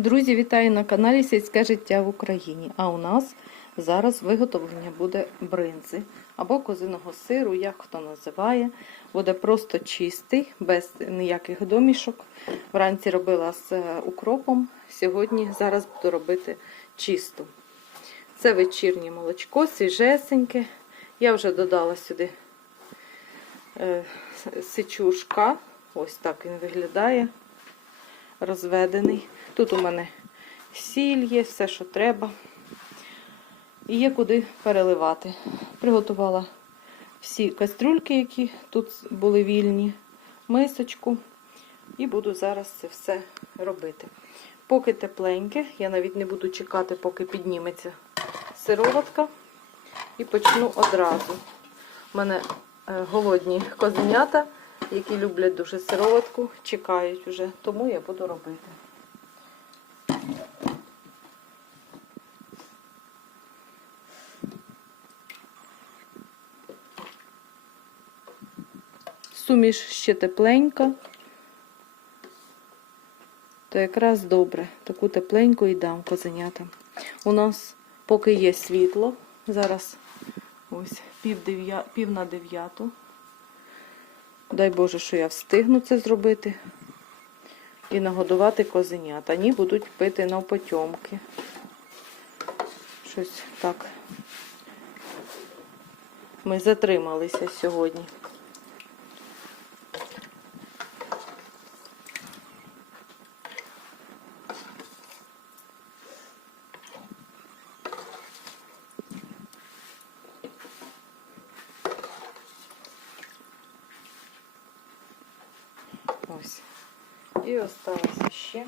Друзі, вітаю на каналі Сільське життя в Україні. А у нас зараз виготовлення буде бринзи або козиного сиру, як хто називає. Буде просто чистий, без ніяких домішок. Вранці робила з е, укропом. Сьогодні зараз буду робити чисту. Це вечірнє молочко, свіжесеньке. Я вже додала сюди е, сичушка. Ось так він виглядає. Розведений. Тут у мене сіль є, все, що треба. І є куди переливати. Приготувала всі кастрюльки, які тут були вільні, мисочку. І буду зараз це все робити. Поки тепленьке, я навіть не буду чекати, поки підніметься сироватка. І почну одразу. У мене е, голодні козенята, які люблять дуже сироватку, чекають уже, тому я буду робити. Суміш ще тепленька, то якраз добре. Таку тепленьку і дам козенятам. У нас поки є світло, зараз ось пів, дев'я... пів на дев'яту. Дай Боже, що я встигну це зробити. І нагодувати козенят. Ані будуть пити навпотьомки. Щось так. Ми затрималися сьогодні. Ось. І осталося ще.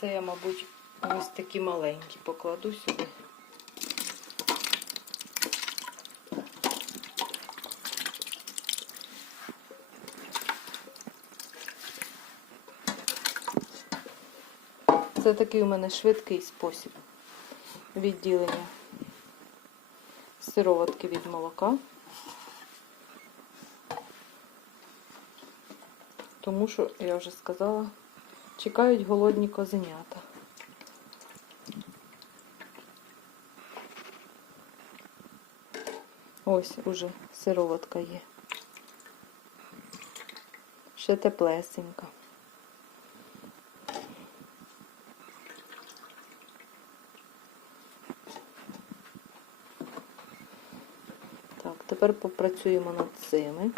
Це я, мабуть, ось такі маленькі покладу сюди. Це такий у мене швидкий спосіб відділення сироватки від молока. Тому що, я вже сказала, чекають голодні козенята. Ось уже сироватка є. Ще теплесенька. Так, тепер попрацюємо над цими.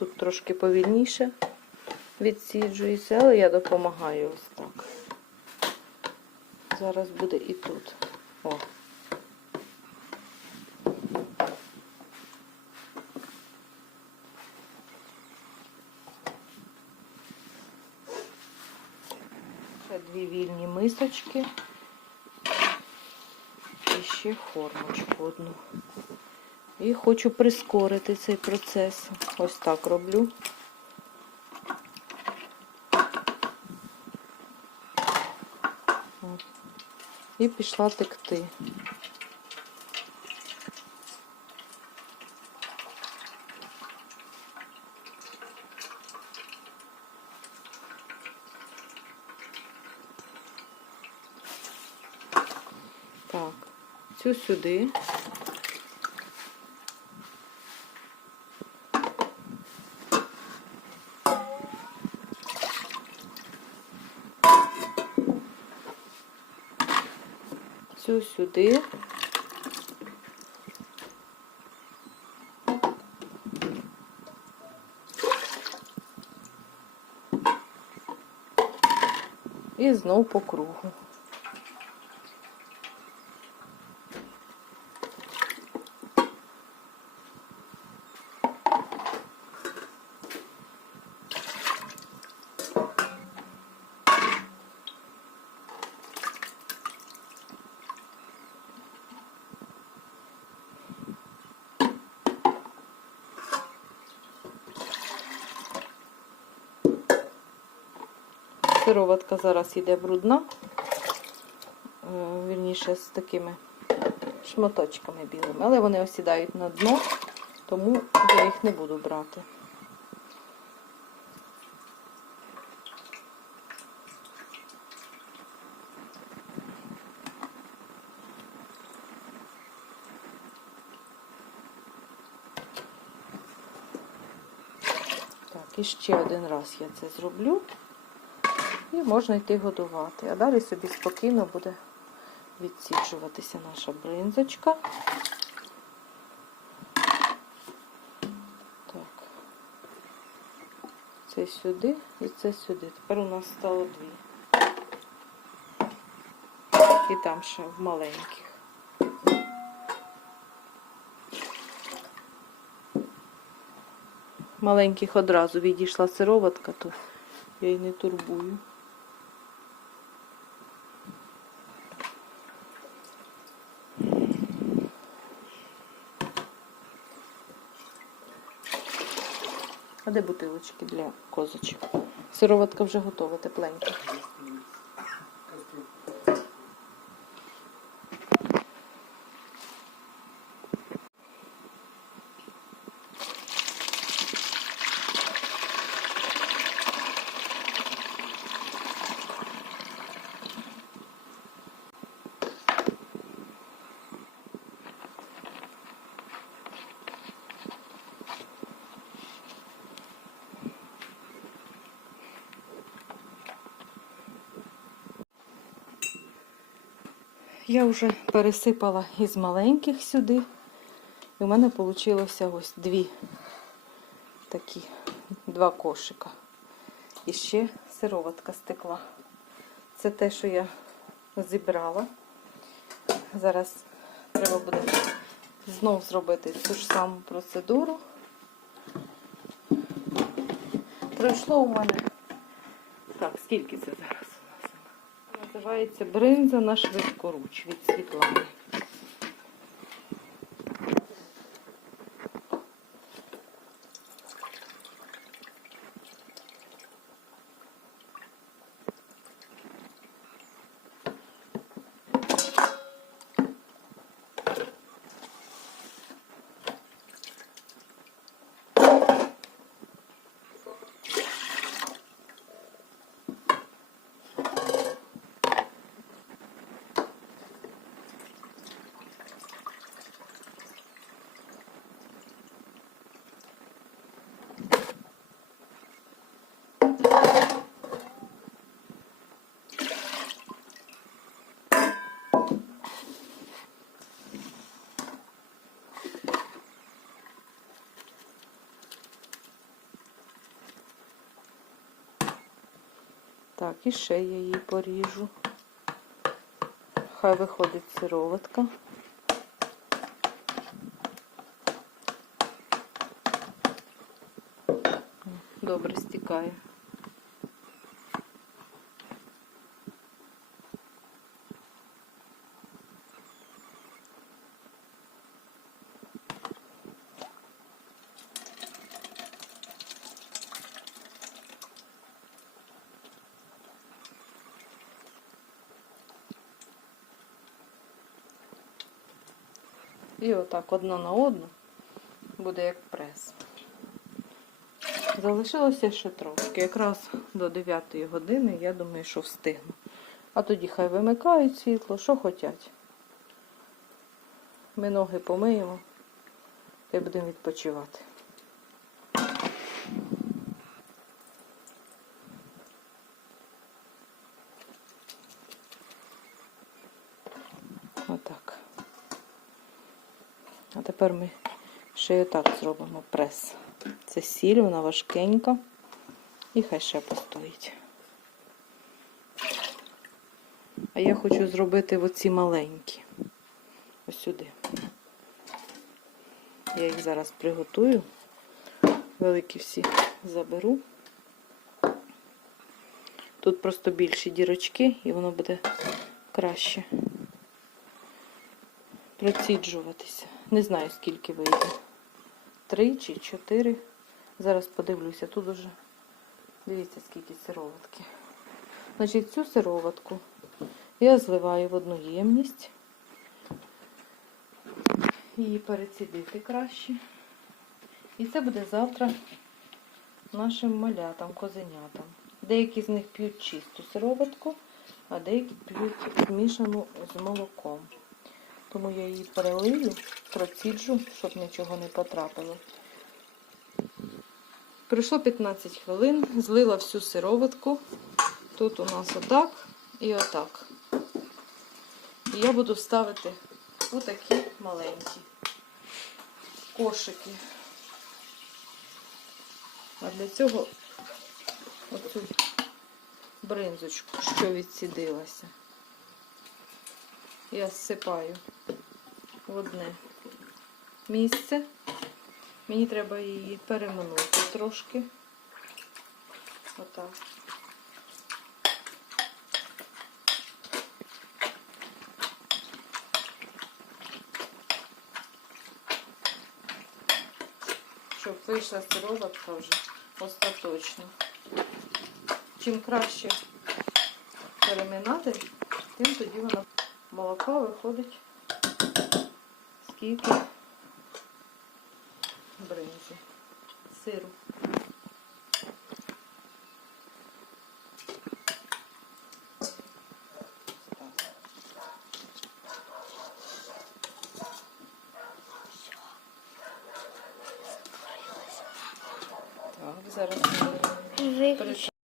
Тут трошки повільніше відсіджується, але я допомагаю ось так. Зараз буде і тут. О. Це дві вільні мисочки. І ще формочку одну. І хочу прискорити цей процес. Ось так роблю. От. І пішла текти. Так, цю сюди. Цю сюди. І знов по кругу. Сироватка зараз йде брудна, е, вірніше з такими шматочками білими, але вони осідають на дно, тому я їх не буду брати. І ще один раз я це зроблю. І можна йти годувати. А далі собі спокійно буде відсіджуватися наша бринзочка. Так. Це сюди і це сюди. Тепер у нас стало дві. І там ще в маленьких. Маленьких одразу відійшла сироватка, то я й не турбую. А де бутилочки для козочок? Сироватка вже готова, тепленька. Я вже пересипала із маленьких сюди. І в мене вийшло ось дві такі, два кошика. І ще сироватка стекла. Це те, що я зібрала. Зараз треба буде знов зробити цю ж саму процедуру. Пройшло у мене. Так, скільки це зараз? Називається бринза на швидкоруч від Світлани. Так, і ще я її поріжу. Хай виходить сироватка. Добре стікає. І отак одна на одну буде як прес. Залишилося ще трошки. Якраз до 9 години, я думаю, що встигну. А тоді хай вимикають світло, що хочуть. Ми ноги помиємо і будемо відпочивати. Отак. А тепер ми ще й отак зробимо прес. Це сіль, вона важкенька. І хай ще постоїть. А я хочу зробити оці маленькі. Ось сюди. Я їх зараз приготую. Великі всі заберу. Тут просто більші дірочки, і воно буде краще проціджуватися. Не знаю, скільки вийде. Три чи чотири. Зараз подивлюся. Тут уже дивіться, скільки сироватки. Значить, цю сироватку я зливаю в одну ємність. Її перецідити краще. І це буде завтра нашим малятам, козенятам. Деякі з них п'ють чисту сироватку, а деякі п'ють змішану з молоком. Тому я її перелию, проціджу, щоб нічого не потрапило. Пройшло 15 хвилин, злила всю сироватку. Тут у нас отак і отак. І я буду ставити отакі маленькі кошики. А для цього оцю бринзочку, що відсідилася, я всипаю в одне місце. Мені треба її переминути трошки. Отак. Щоб вийшла сироватка вже остаточно. Чим краще переминати, тим тоді вона молока виходить. Скільки? Бринзі, сиру.